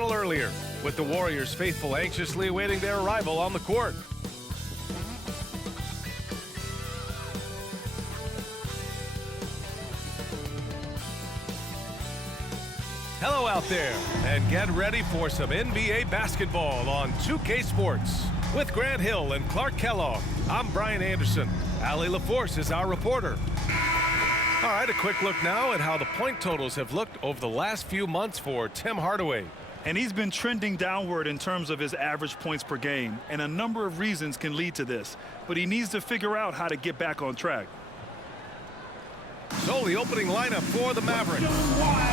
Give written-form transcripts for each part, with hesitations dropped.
tunnel earlier, with the Warriors faithful anxiously awaiting their arrival on the court. Hello out there, and get ready for some NBA basketball on 2K Sports. With Grant Hill and Clark Kellogg, I'm Brian Anderson. Allie LaForce is our reporter. All right, a quick look now at how the point totals have looked over the last few months for Tim Hardaway. And he's been trending downward in terms of his average points per game, and a number of reasons can lead to this. But he needs to figure out how to get back on track. So the opening lineup for the Mavericks.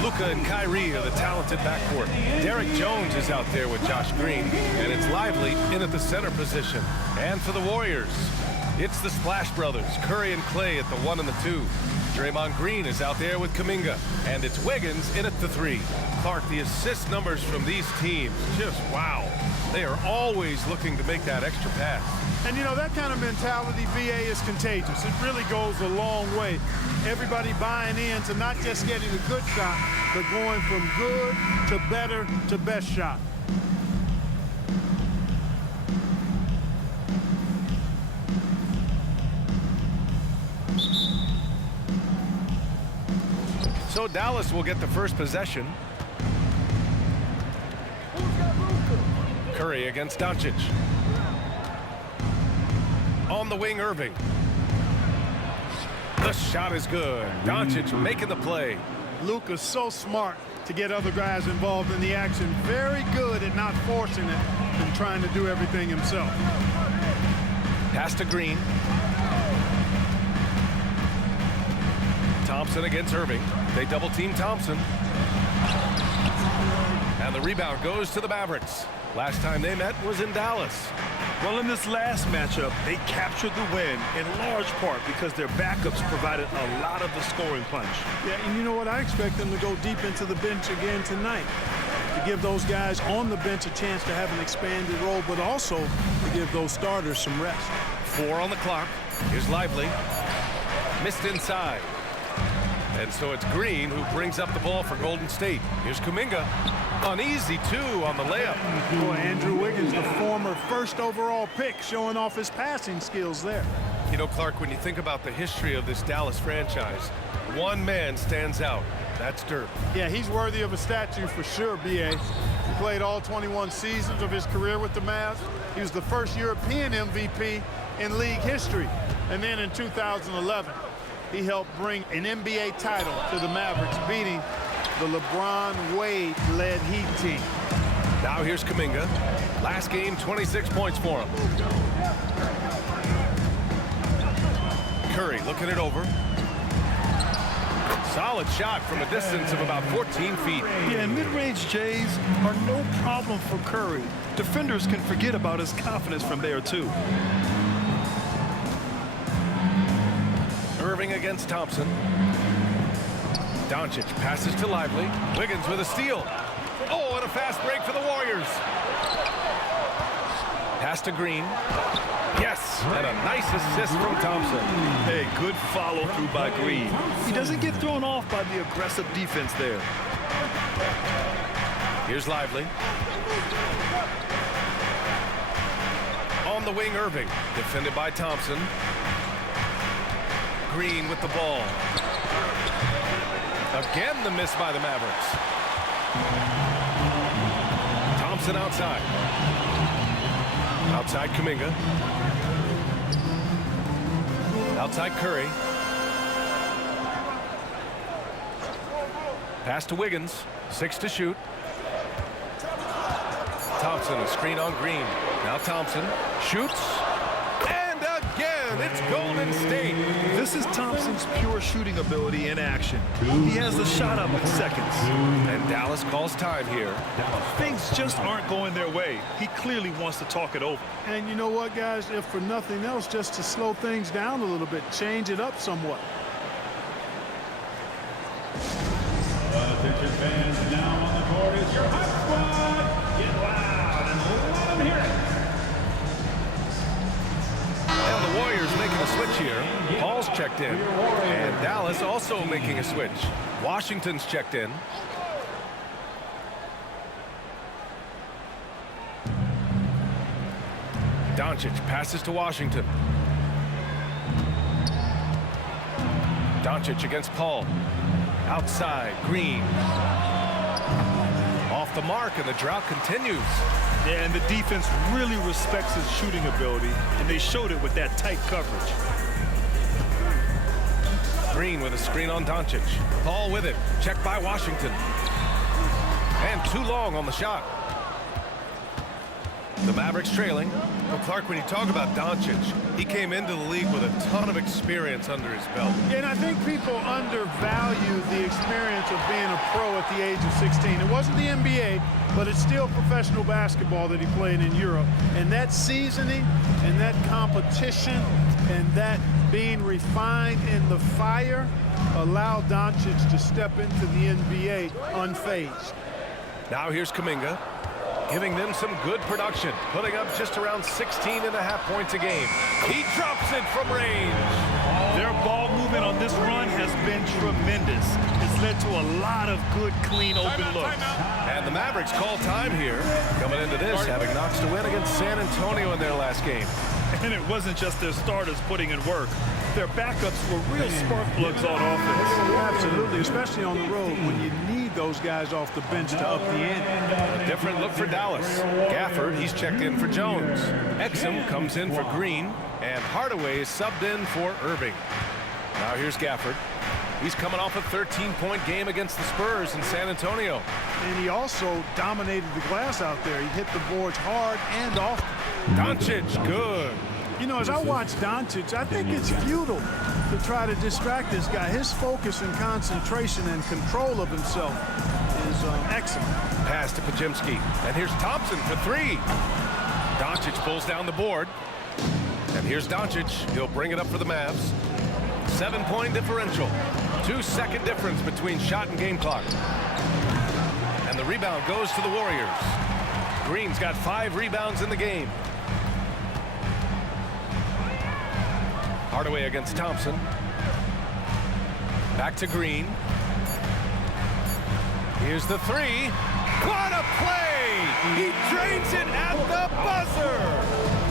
Luka and Kyrie are the talented backcourt. Derek Jones is out there with Josh Green, and it's Lively in at the center position. And for the Warriors, it's the Splash Brothers, Curry and Clay at the 1 and the 2. Draymond Green is out there with Kuminga, and it's Wiggins in at the 3. Clark, the assist numbers from these teams, just wow. They are always looking to make that extra pass. And, you know, that kind of mentality, VA, is contagious. It really goes a long way. Everybody buying in to not just getting a good shot, but going from good to better to best shot. So Dallas will get the first possession. Curry against Doncic. On the wing, Irving. The shot is good. Doncic making the play. Luka's so smart to get other guys involved in the action. Very good at not forcing it and trying to do everything himself. Pass to Green. Thompson against Irving. They double team Thompson. And the rebound goes to the Mavericks. Last time they met was in Dallas. Well, in this last matchup, they captured the win in large part because their backups provided a lot of the scoring punch. Yeah, and you know what? I expect them to go deep into the bench again tonight, to give those guys on the bench a chance to have an expanded role, but also to give those starters some rest. 4 on the clock. Here's Lively. Missed inside. And so it's Green who brings up the ball for Golden State. Here's Kuminga. An easy 2 on the layup. Boy, Andrew Wiggins, the former first overall pick, showing off his passing skills there. You know, Clark, when you think about the history of this Dallas franchise, one man stands out. That's Dirk. Yeah, he's worthy of a statue for sure, B.A. He played all 21 seasons of his career with the Mavs. He was the first European MVP in league history. And then in 2011, he helped bring an NBA title to the Mavericks, beating the LeBron Wade-led Heat team. Now here's Kuminga. Last game, 26 points for him. Curry looking it over. Solid shot from a distance of about 14 feet. Yeah, and mid-range Jays are no problem for Curry. Defenders can forget about his confidence from there, too. Irving against Thompson. Doncic passes to Lively. Wiggins with a steal. Oh, and a fast break for the Warriors. Pass to Green. Yes, and a nice assist from Thompson. Hey, good follow through by Green. He doesn't get thrown off by the aggressive defense there. Here's Lively. On the wing, Irving. Defended by Thompson. Green with the ball. Again, the miss by the Mavericks. Thompson outside. Outside Kuminga. Outside Curry. Pass to Wiggins. 6 to shoot. Thompson, a screen on Green. Now Thompson shoots. And again, it's Golden State. This is Thompson's pure shooting ability in action. He has the shot up in seconds. And Dallas calls time here. Things just aren't going their way. He clearly wants to talk it over. And you know what, guys? If for nothing else, just to slow things down a little bit, change it up somewhat. Attention fans, now on the court is your hot squad. Get loud and let them hear it. And the Warriors making a switch here. Paul's checked in. And Dallas also making a switch. Washington's checked in. Doncic passes to Washington. Doncic against Paul. Outside, Green. Off the mark, and the drought continues. Yeah, and the defense really respects his shooting ability, and they showed it with that tight coverage. Green with a screen on Doncic. Paul with it. Checked by Washington. And too long on the shot. The Mavericks trailing. Well, Clark, when you talk about Doncic, he came into the league with a ton of experience under his belt. And I think people undervalue the experience of being a pro at the age of 16. It wasn't the NBA, but it's still professional basketball that he played in Europe. And that seasoning and that competition and that being refined in the fire allowed Doncic to step into the NBA unfazed. Now here's Kuminga, giving them some good production, putting up just around 16.5 points a game. He drops it from range. Their ball movement on this run has been tremendous. It's led to a lot of good, clean, open looks. And the Mavericks call time here, coming into this, having knocks to win against San Antonio in their last game. And it wasn't just their starters putting in work. Their backups were real spark plugs on offense. Absolutely, especially on the road when you need those guys off the bench to up the ante. A different look for Dallas. Gafford, he's checked in for Jones. Exum comes in for Green, and Hardaway is subbed in for Irving. Now here's Gafford. He's coming off a 13-point game against the Spurs in San Antonio. And he also dominated the glass out there. He hit the boards hard and often. Doncic, good. You know, as I watch Doncic, I think it's futile to try to distract this guy. His focus and concentration and control of himself is excellent. Pass to Pajimski. And here's Thompson for three. Doncic pulls down the board. And here's Doncic. He'll bring it up for the Mavs. 7-point differential. 2-second difference between shot and game clock. And the rebound goes to the Warriors. Green's got 5 rebounds in the game. Hardaway against Thompson. Back to Green. Here's the three. What a play! He drains it at the buzzer!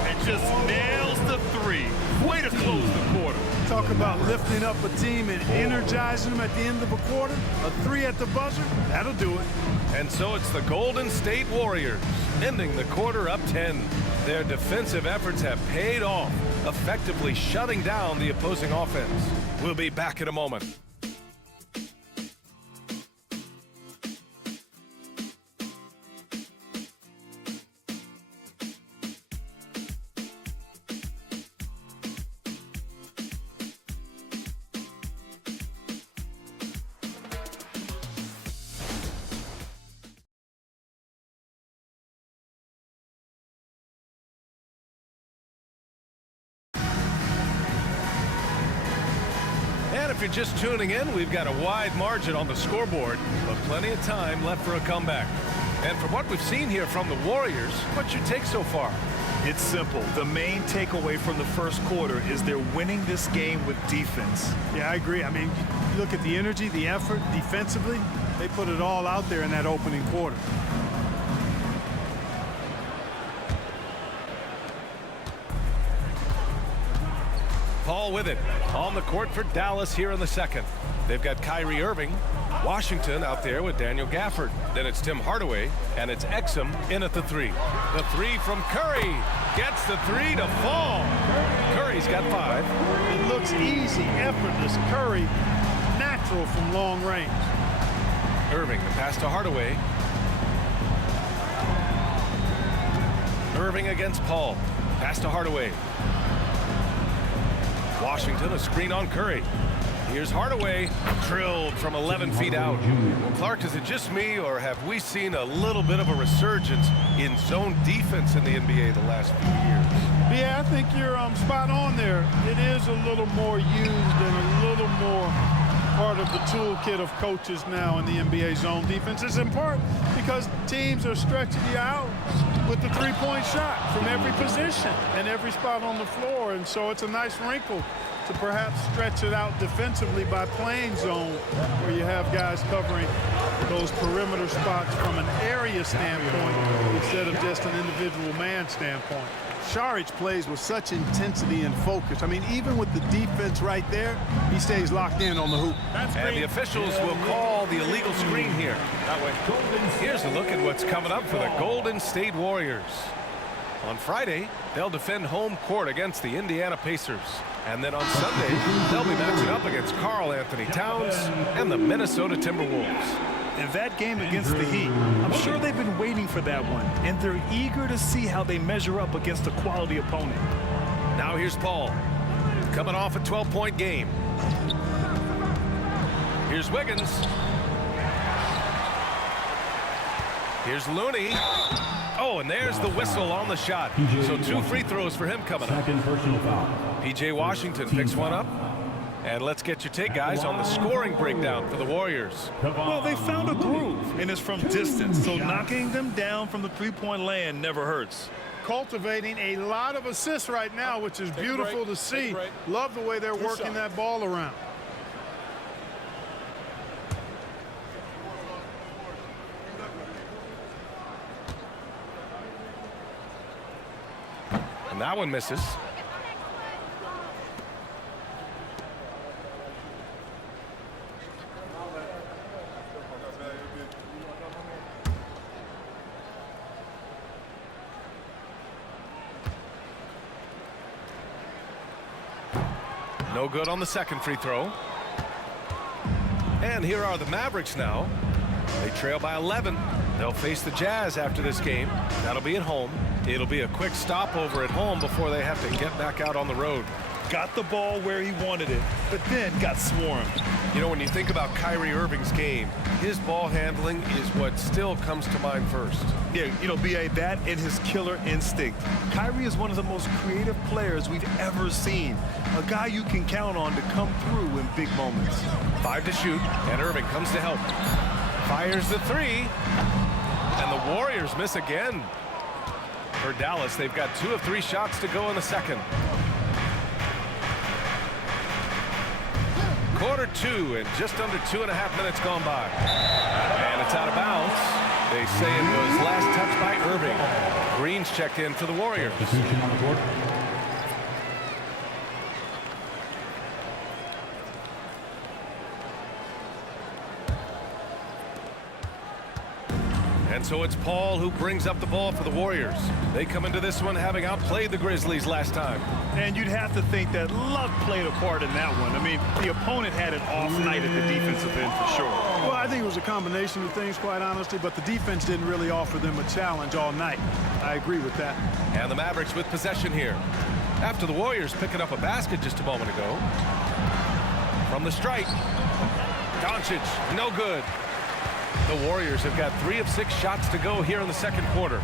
And just nails the three. Way to close the quarter. Talk about lifting up a team and energizing them at the end of a quarter. A three at the buzzer, that'll do it. And so it's the Golden State Warriors, ending the quarter up 10. Their defensive efforts have paid off, effectively shutting down the opposing offense. We'll be back in a moment. And if you're just tuning in, we've got a wide margin on the scoreboard, but plenty of time left for a comeback. And from what we've seen here from the Warriors, what's your take so far? It's simple. The main takeaway from the first quarter is they're winning this game with defense. Yeah, I agree. I mean, you look at the energy, the effort defensively, they put it all out there in that opening quarter. Paul with it on the court for Dallas here in the second. They've got Kyrie Irving, Washington out there with Daniel Gafford. Then it's Tim Hardaway, and it's Exum in at the three. The three from Curry gets the three to fall. Curry's got 5. It looks easy, effortless. Curry, natural from long range. Irving, the pass to Hardaway. Irving against Paul. Pass to Hardaway. Washington, a screen on Curry. Here's Hardaway, drilled from 11 feet out. Well, Clark, is it just me, or have we seen a little bit of a resurgence in zone defense in the NBA the last few years? Yeah, I think you're spot on there. It is a little more used and a little more part of the toolkit of coaches now in the NBA zone defense. It's in part because teams are stretching you out with the three-point shot from every position and every spot on the floor. And so it's a nice wrinkle to perhaps stretch it out defensively by playing zone, where you have guys covering those perimeter spots from an area standpoint instead of just an individual man standpoint. Saric plays with such intensity and focus. I mean, even with the defense right there, he stays locked in on the hoop. And the officials will call the illegal screen here. That way. Here's a look at what's coming up for the Golden State Warriors. On Friday, they'll defend home court against the Indiana Pacers. And then on Sunday, they'll be matching up against Karl Anthony Towns and the Minnesota Timberwolves. And that game against the Heat, I'm sure they've been waiting for that one, and they're eager to see how they measure up against a quality opponent. Now here's Paul, coming off a 12-point game. Here's Wiggins. Here's Looney. Oh, and there's the whistle on the shot. So 2 free throws for him coming up. Second personal foul. P.J. Washington picks one up. And let's get your take, guys, on the scoring breakdown for the Warriors. Well, they found a groove, and it's from distance, so knocking them down from the three-point land never hurts. Cultivating a lot of assists right now, which is beautiful to see. Love the way they're working that ball around. And that one misses. No good on the second free throw. And here are the Mavericks now. They trail by 11. They'll face the Jazz after this game. That'll be at home. It'll be a quick stopover at home before they have to get back out on the road. Got the ball where he wanted it, but then got swarmed. You know, when you think about Kyrie Irving's game, his ball handling is what still comes to mind first. Yeah, you know, B.A., that and his killer instinct. Kyrie is one of the most creative players we've ever seen. A guy you can count on to come through in big moments. 5 to shoot, and Irving comes to help. Fires the 3, and the Warriors miss again. For Dallas, they've got 2 of 3 shots to go in the second. Quarter 2 and just under 2.5 minutes gone by. And it's out of bounds. They say it was last touched by Irving. Green's checked in for the Warriors. On the board. And so it's Paul who brings up the ball for the Warriors. They come into this one having outplayed the Grizzlies last time. And you'd have to think that luck played a part in that one. I mean, the opponent had an off night at the defensive end for sure. Well, I think it was a combination of things, quite honestly, but the defense didn't really offer them a challenge all night. I agree with that. And the Mavericks with possession here. After the Warriors picking up a basket just a moment ago. From the stripe. Doncic, no good. The Warriors have got 3 of 6 shots to go here in the second quarter.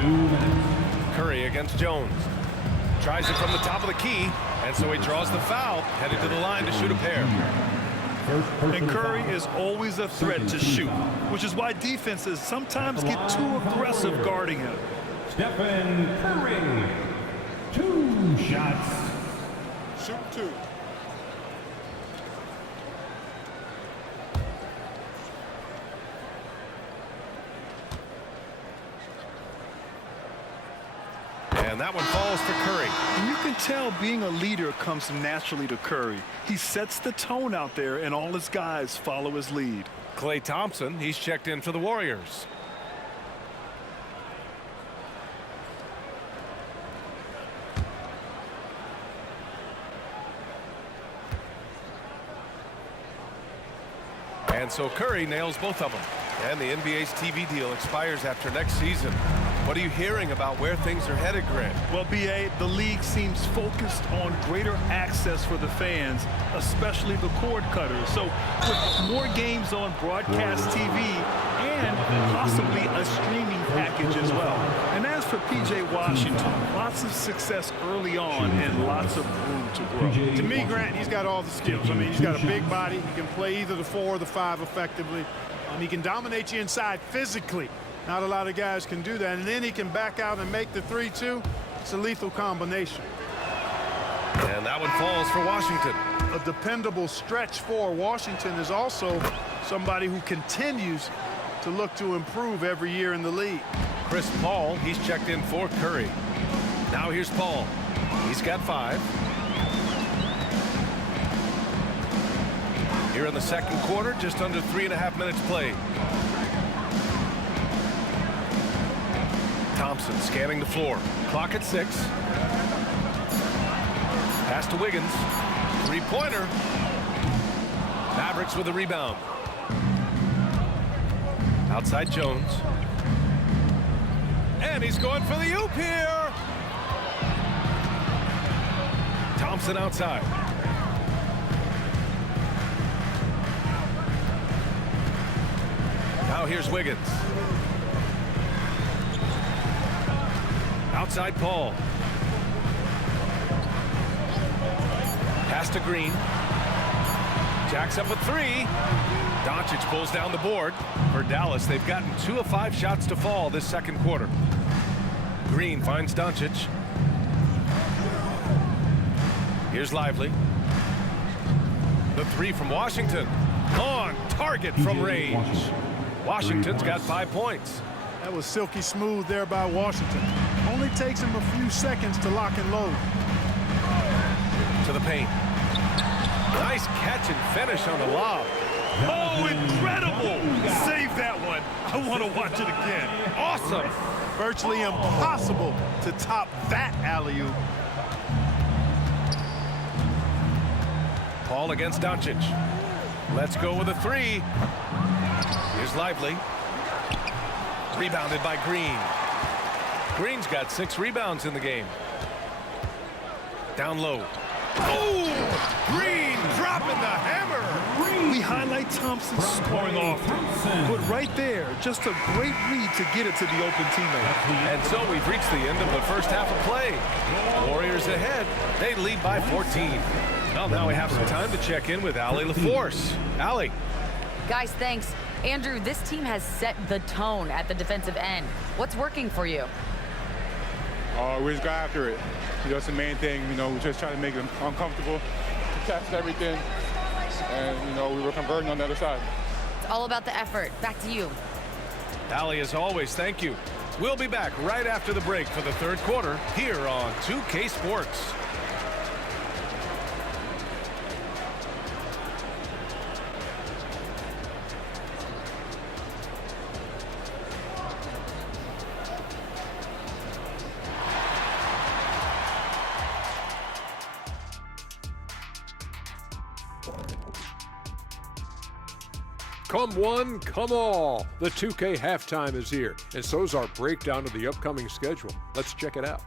2 minutes. Curry against Jones. Tries it from the top of the key, and so he draws the foul, headed to the line to shoot a pair. And Curry is always a threat to shoot, which is why defenses sometimes get too aggressive guarding him. Stephen Curry. 2 shots. Shoot 2. And that one falls for Curry. And you can tell being a leader comes naturally to Curry. He sets the tone out there, and all his guys follow his lead. Klay Thompson, he's checked in for the Warriors. And so Curry nails both of them. And the NBA's TV deal expires after next season. What are you hearing about where things are headed, Grant? Well, B.A., the league seems focused on greater access for the fans, especially the cord cutters. So with more games on broadcast TV and possibly a streaming package as well. And as for P.J. Washington, lots of success early on and lots of room to grow. To me, Grant, he's got all the skills. I mean, he's got a big body. He can play either the 4 or the 5 effectively. He can dominate you inside physically. Not a lot of guys can do that. And then he can back out and make the 3 too. It's a lethal combination. And that one falls for Washington. A dependable stretch for Washington is also somebody who continues to to look to improve every year in the league. Chris Paul, he's checked in for Curry. Now here's Paul. He's got 5. Here in the second quarter, just under 3.5 minutes played. Thompson scanning the floor. Clock at 6. Pass to Wiggins. 3-pointer. Mavericks with a rebound. Outside Jones. And he's going for the oop here. Thompson outside. Now here's Wiggins. Outside Paul. Pass to Green. Jacks up a 3. Doncic pulls down the board. For Dallas, they've gotten 2 of 5 shots to fall this second quarter. Green finds Doncic. Here's Lively. The 3 from Washington. On target from range. Washington's got 5 points. That was silky smooth there by Washington. Only takes him a few seconds to lock and load. To the paint. Nice catch and finish on the lob. Oh, incredible! Save that one. I want to watch it again. Awesome. Virtually impossible to top that alley-oop. Paul against Doncic. Let's go with a 3. Here's Lively. Rebounded by Green. Green's got 6 rebounds in the game. Down low. Oh! Green dropping the hammer. We highlight Thompson's scoring often, but right there, just a great read to get it to the open teammate. And so we've reached the end of the first half of play. Warriors ahead. They lead by 14. Well, now we have some time to check in with Allie LaForce. Allie. Guys, thanks. Andrew, this team has set the tone at the defensive end. What's working for you? We just got after it. That's the main thing. We just try to make them uncomfortable, test everything, and, we were converting on the other side. It's all about the effort. Back to you. Allie, as always, thank you. We'll be back right after the break for the third quarter here on 2K Sports. Come one, come all. The 2K halftime is here, and so's our breakdown of the upcoming schedule. Let's check it out.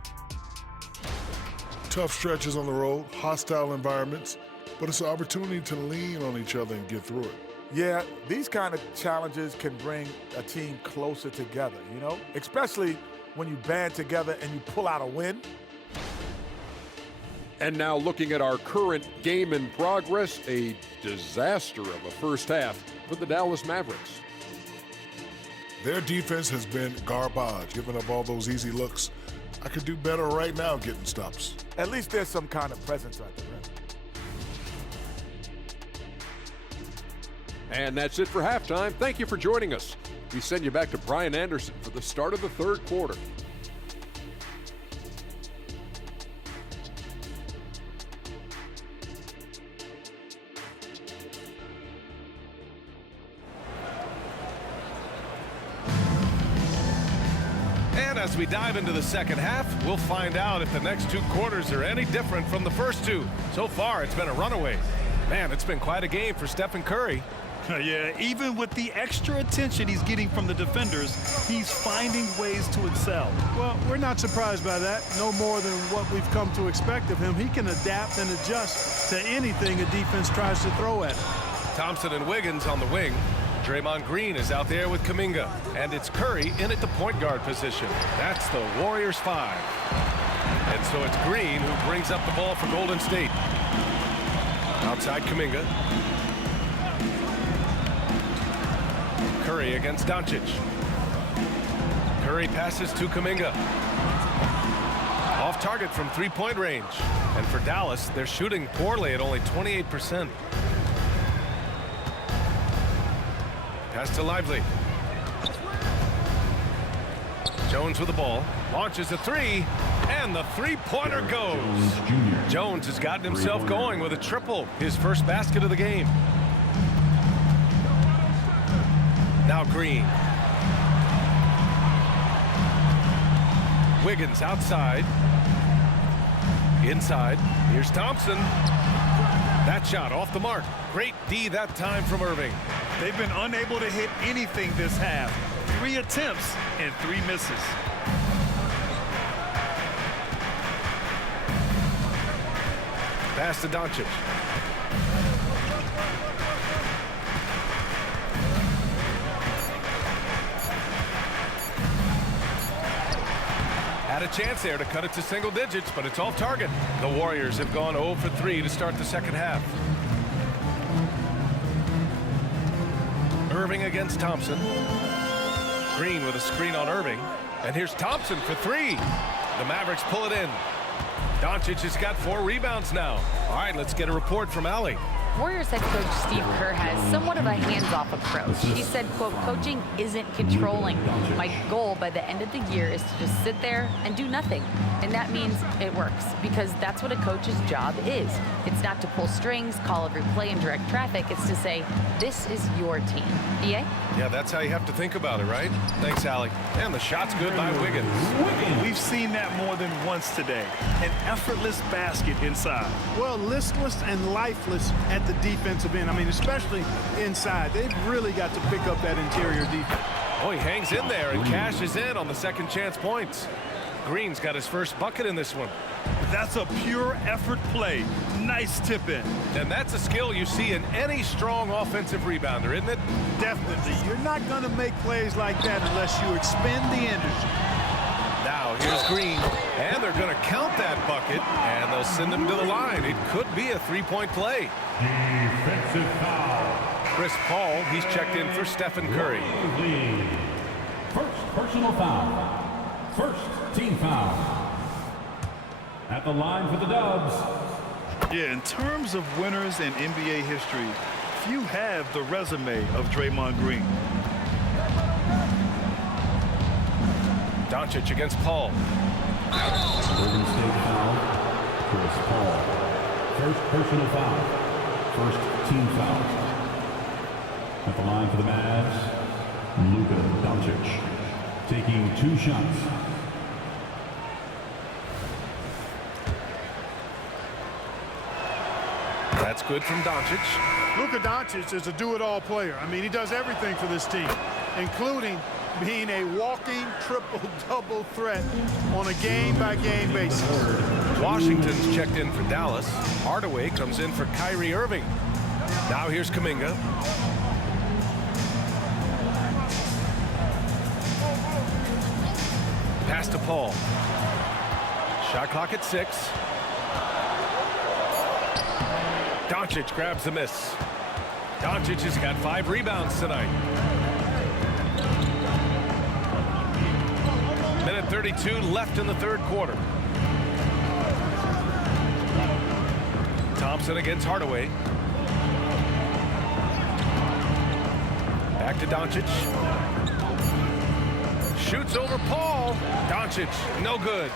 Tough stretches on the road, hostile environments, but it's an opportunity to lean on each other and get through it. Yeah, these kind of challenges can bring a team closer together, especially when you band together and you pull out a win. And now looking at our current game in progress, a disaster of a first half for the Dallas Mavericks. Their defense has been garbage, giving up all those easy looks. I could do better right now getting stops. At least there's some kind of presence at the rim. And that's it for halftime. Thank you for joining us. We send you back to Brian Anderson for the start of the third quarter. As we dive into the second half, we'll find out if the next 2 quarters are any different from the first 2. So far, it's been a runaway. Man, it's been quite a game for Stephen Curry. Yeah, even with the extra attention he's getting from the defenders, he's finding ways to excel. Well, we're not surprised by that. No more than what we've come to expect of him. He can adapt and adjust to anything a defense tries to throw at him. Thompson and Wiggins on the wing. Draymond Green is out there with Kuminga, and it's Curry in at the point guard position. That's the Warriors 5. And so it's Green who brings up the ball for Golden State. Outside Kuminga. Curry against Doncic. Curry passes to Kuminga. Off target from 3-point range. And for Dallas, they're shooting poorly at only 28%. Pass to Lively. Jones with the ball, launches a three, and the three-pointer goes. Jones has gotten himself going with a triple, his first basket of the game. Now Green. Wiggins outside. Inside. Here's Thompson. That shot off the mark. Great D that time from Irving. They've been unable to hit anything this half. 3 attempts and 3 misses. Pass to Doncic. Had a chance there to cut it to single digits, but it's off target. The Warriors have gone 0 for 3 to start the second half. Irving against Thompson. Green with a screen on Irving. And here's Thompson for 3. The Mavericks pull it in. Doncic has got 4 rebounds now. All right, let's get a report from Allie. Warriors head coach Steve Kerr has somewhat of a hands-off approach. He said, quote, coaching isn't controlling. My goal by the end of the year is to just sit there and do nothing. And that means it works, because that's what a coach's job is. It's not to pull strings, call every play, and direct traffic. It's to say, this is your team. BA? Yeah, that's how you have to think about it, right? Thanks, Allie. And the shot's good by Wiggins. We've seen that more than once today. An effortless basket inside. Well, listless and lifeless at the defensive end. I mean, especially inside. They've really got to pick up that interior defense. Oh, he hangs in there and cashes in on the second chance points. Green's got his first bucket in this one. That's a pure effort play. Nice tip in. And that's a skill you see in any strong offensive rebounder, isn't it? Definitely. You're not going to make plays like that unless you expend the energy. Now here's Green, and they're going to count that bucket, and they'll send him to the line. It could be a three-point play. Defensive foul. Chris Paul, he's checked in for Stephen Curry. First personal foul. First team foul. At the line for the Dubs. Yeah, in terms of winners in NBA history, few have the resume of Draymond Green. Doncic against Paul. Golden State foul. Chris Paul. First personal foul. First team foul. At the line for the Mavs, Luka Doncic. Taking 2 shots. That's good from Doncic. Luka Doncic is a do-it-all player. I mean, he does everything for this team, including being a walking triple-double threat on a game-by-game basis. Washington's checked in for Dallas. Hardaway comes in for Kyrie Irving. Now here's Kuminga. Pass to Paul. Shot clock at 6. Doncic grabs the miss. Doncic has got 5 rebounds tonight. Minute 32 left in the third quarter. Thompson against Hardaway. Back to Doncic. Shoots over Paul. Doncic, no good.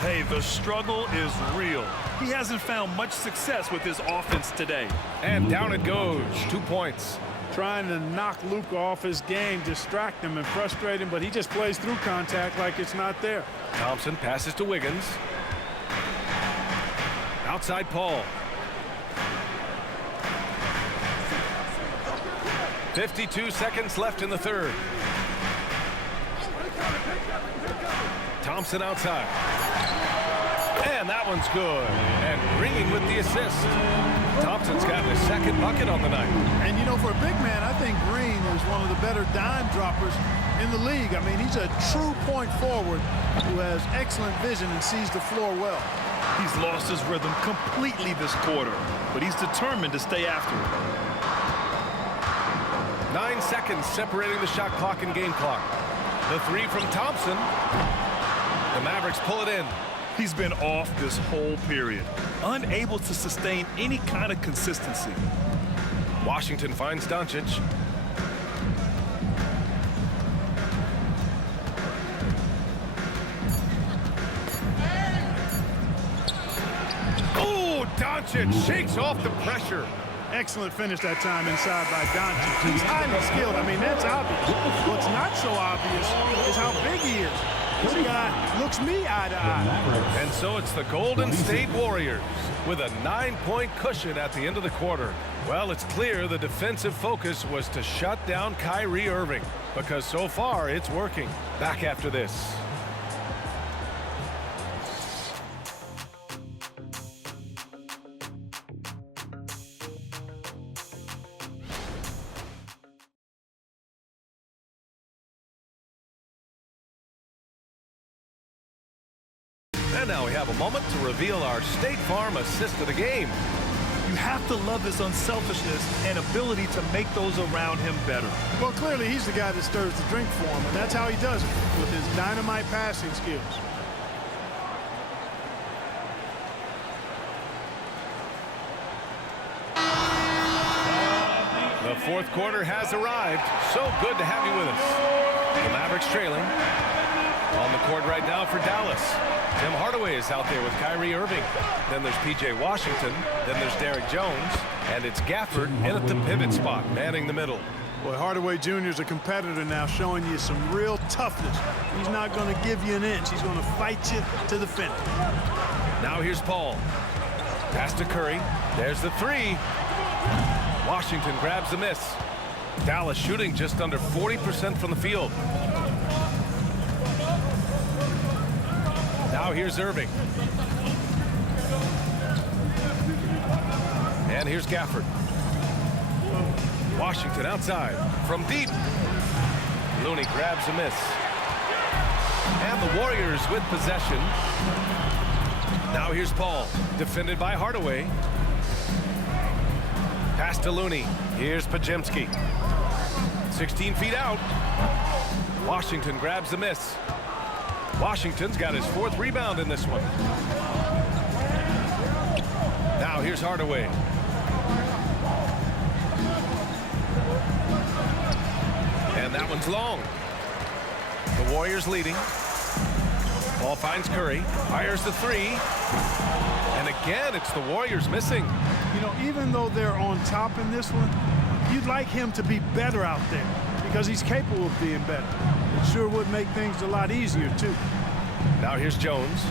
Hey, the struggle is real. He hasn't found much success with his offense today. And down it goes. 2 points. Trying to knock Luka off his game, distract him and frustrate him, but he just plays through contact like it's not there. Thompson passes to Wiggins. Outside Paul. 52 seconds left in the third. Thompson outside. And that one's good. And Green with the assist. Thompson's got his second bucket on the night. And, you know, for a big man, I think Green is one of the better dime droppers in the league. I mean, he's a true point forward who has excellent vision and sees the floor well. He's lost his rhythm completely this quarter, but he's determined to stay after it. 9 seconds separating the shot clock and game clock. The 3 from Thompson. The Mavericks pull it in. He's been off this whole period, unable to sustain any kind of consistency. Washington finds Doncic. Doncic shakes off the pressure. Excellent finish that time inside by Doncic. He's highly skilled. I mean, that's obvious. What's not so obvious is how big he is. This guy looks me eye to eye. And so it's the Golden State Warriors with a 9-point cushion at the end of the quarter. Well, it's clear the defensive focus was to shut down Kyrie Irving, because so far it's working. Back after this. And now we have a moment to reveal our State Farm assist of the game. You have to love his unselfishness and ability to make those around him better. Well, clearly he's the guy that stirs the drink for him, and that's how he does it, with his dynamite passing skills. The fourth quarter has arrived. So good to have you with us. The Mavericks trailing. On the court right now for Dallas. Tim Hardaway is out there with Kyrie Irving. Then there's P.J. Washington. Then there's Derek Jones. And it's Gafford in at the pivot spot, manning the middle. Boy, Hardaway Jr. is a competitor now, showing you some real toughness. He's not going to give you an inch. He's going to fight you to the finish. Now here's Paul. Pass to Curry. There's the three. Washington grabs the miss. Dallas shooting just under 40% from the field. Now here's Irving. And here's Gafford. Washington outside from deep. Looney grabs a miss. And the Warriors with possession. Now here's Paul, defended by Hardaway. Pass to Looney. Here's Pajemski. 16 feet out. Washington grabs the miss. Washington's got his fourth rebound in this one. Now here's Hardaway. And that one's long. The Warriors leading. Ball finds Curry. Fires the three. And again, it's the Warriors missing. You know, even though they're on top in this one, you'd like him to be better out there because he's capable of being better. It sure would make things a lot easier, too. Now here's Jones.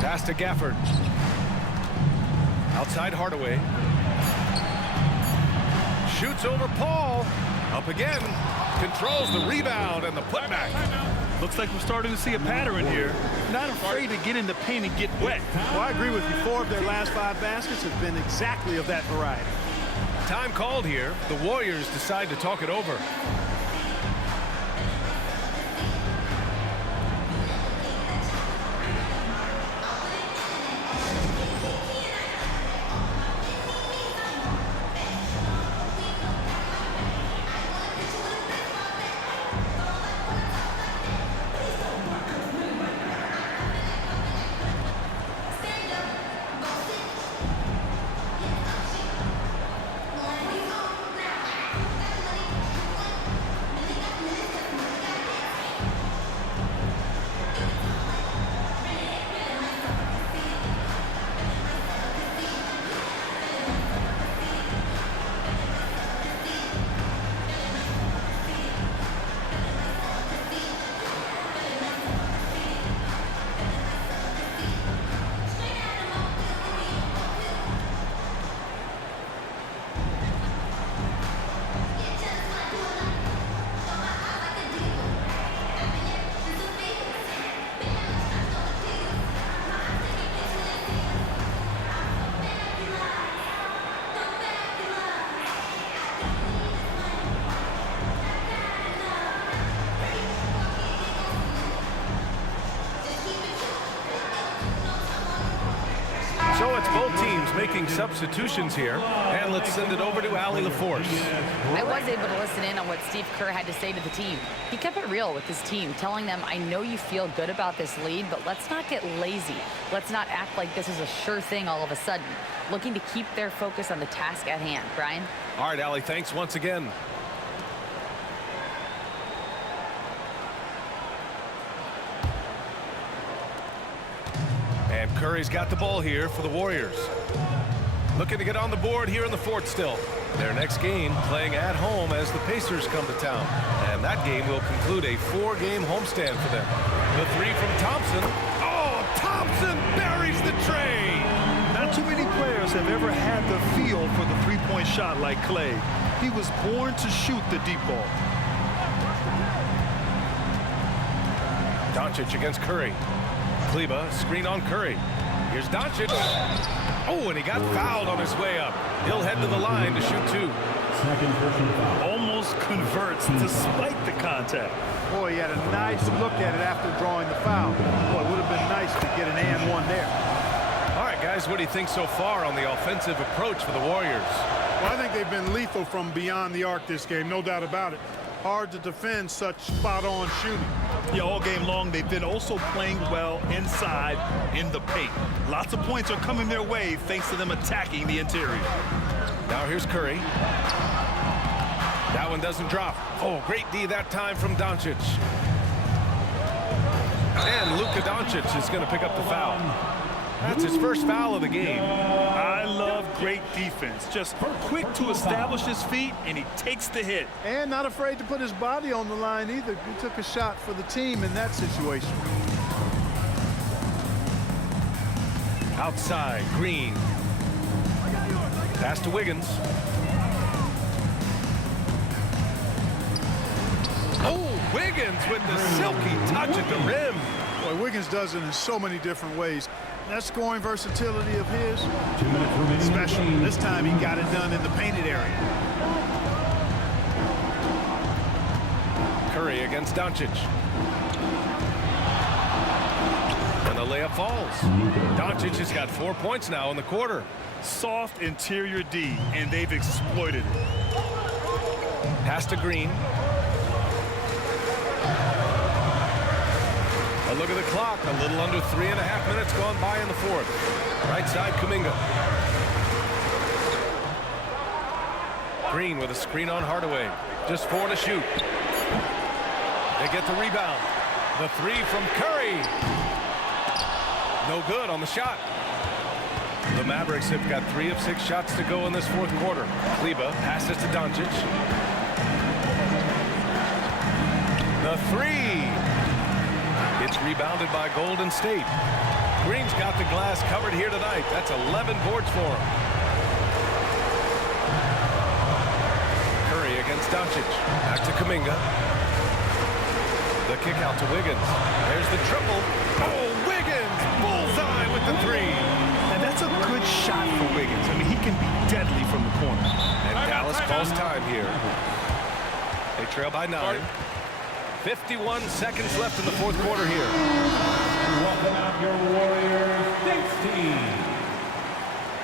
Pass to Gafford. Outside Hardaway. Shoots over Paul. Up again. Controls the rebound and the putback. Looks like we're starting to see a pattern here. Not afraid to get in the paint and get wet. Well, I agree with you. 4 of their last 5 baskets have been exactly of that variety. Time called here. The Warriors decide to talk it over. So it's both teams making substitutions here. And let's send it over to Allie LaForce. I was able to listen in on what Steve Kerr had to say to the team. He kept it real with his team, telling them, I know you feel good about this lead, but let's not get lazy. Let's not act like this is a sure thing all of a sudden. Looking to keep their focus on the task at hand. Brian? All right, Allie, thanks once again. And Curry's got the ball here for the Warriors. Looking to get on the board here in the fourth still. Their next game playing at home as the Pacers come to town. And that game will conclude a 4-game homestand for them. The three from Thompson. Oh, Thompson buries the tray. Not too many players have ever had the feel for the three-point shot like Klay. He was born to shoot the deep ball. Doncic against Curry. Kleba, screen on Curry. Here's Doncic. Oh, and he got fouled on his way up. He'll head to the line to shoot 2. Second personal foul. Almost converts despite the contact. Boy, he had a nice look at it after drawing the foul. Boy, it would have been nice to get an and one there. All right, guys, what do you think so far on the offensive approach for the Warriors? Well, I think they've been lethal from beyond the arc this game, no doubt about it. Hard to defend such spot-on shooting. Yeah, all game long, they've been also playing well inside in the paint. Lots of points are coming their way thanks to them attacking the interior. Now here's Curry. That one doesn't drop. Oh, great D that time from Doncic. And Luka Doncic is going to pick up the foul. That's his first foul of the game. I love great defense. Just quick to establish his feet, and he takes the hit. And not afraid to put his body on the line either. He took a shot for the team in that situation. Outside, Green. Pass to Wiggins. Oh, Wiggins with the silky touch at the rim. Boy, Wiggins does it in so many different ways. That scoring versatility of his, 2 minutes remaining. special. This time he got it done in the painted area. Curry against Doncic. And the layup falls. Doncic has got 4 points now in the quarter. Soft interior D, and they've exploited it. Pass to Green. A look at the clock. A little under 3.5 minutes gone by in the fourth. Right side, Kuminga. Green with a screen on Hardaway. Just 4 to shoot. They get the rebound. The 3 from Curry. No good on the shot. The Mavericks have got 3 of 6 shots to go in this fourth quarter. Kleba passes to Doncic. The 3. It's rebounded by Golden State. Green's got the glass covered here tonight. That's 11 boards for him. Curry against Doncic. Back to Kuminga. The kick out to Wiggins. There's the triple. Oh, Wiggins! Bullseye with the 3. And that's a good shot for Wiggins. I mean, he can be deadly from the corner. And Dallas calls time here. They trail by 9. 51 seconds left in the fourth quarter here. Welcome out your Warriors Knicks team.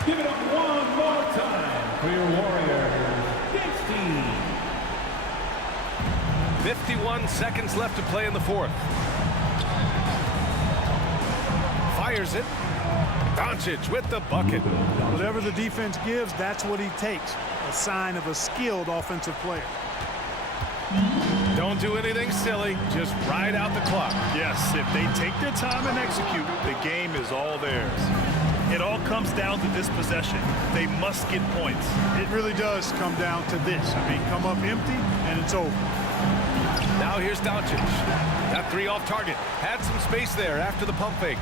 Give it up one more time for your Warriors Knicks team. 51 seconds left to play in the fourth. Fires it. Doncic with the bucket. Whatever the defense gives, that's what he takes. A sign of a skilled offensive player. Don't do anything silly. Just ride out the clock. Yes, if they take their time and execute, the game is all theirs. It all comes down to this possession. They must get points. It really does come down to this. I mean, come up empty, and it's over. Now here's Doncic. That 3 off target. Had some space there after the pump fake.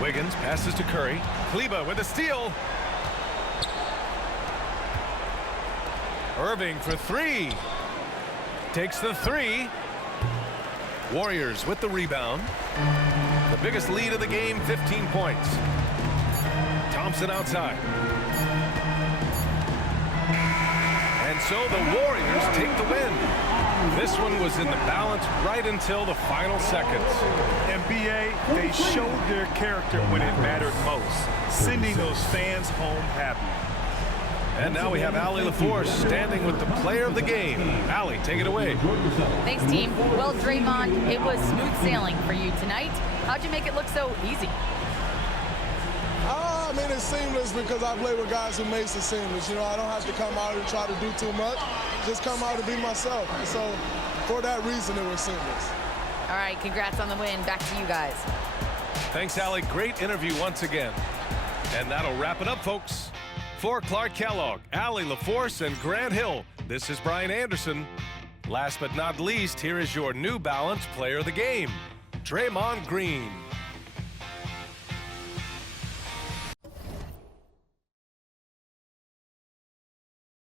Wiggins passes to Curry. Kleba with a steal. Irving for 3. Takes the 3. Warriors with the rebound. The biggest lead of the game, 15 points. Thompson outside. And so the Warriors take the win. This one was in the balance right until the final seconds. And BA, they showed their character when it mattered most, sending those fans home happy. And now we have Allie LaForce standing with the player of the game. Allie, take it away. Thanks, team. Well, Draymond, it was smooth sailing for you tonight. How'd you make it look so easy? I mean, it's seamless because I play with guys who makes it seamless. You know, I don't have to come out and try to do too much. Just come out and be myself. And so, for that reason, it was seamless. All right, congrats on the win. Back to you guys. Thanks, Allie. Great interview once again. And that'll wrap it up, folks. For Clark Kellogg, Allie LaForce, and Grant Hill, this is Brian Anderson. Last but not least, here is your New Balance player of the game, Draymond Green.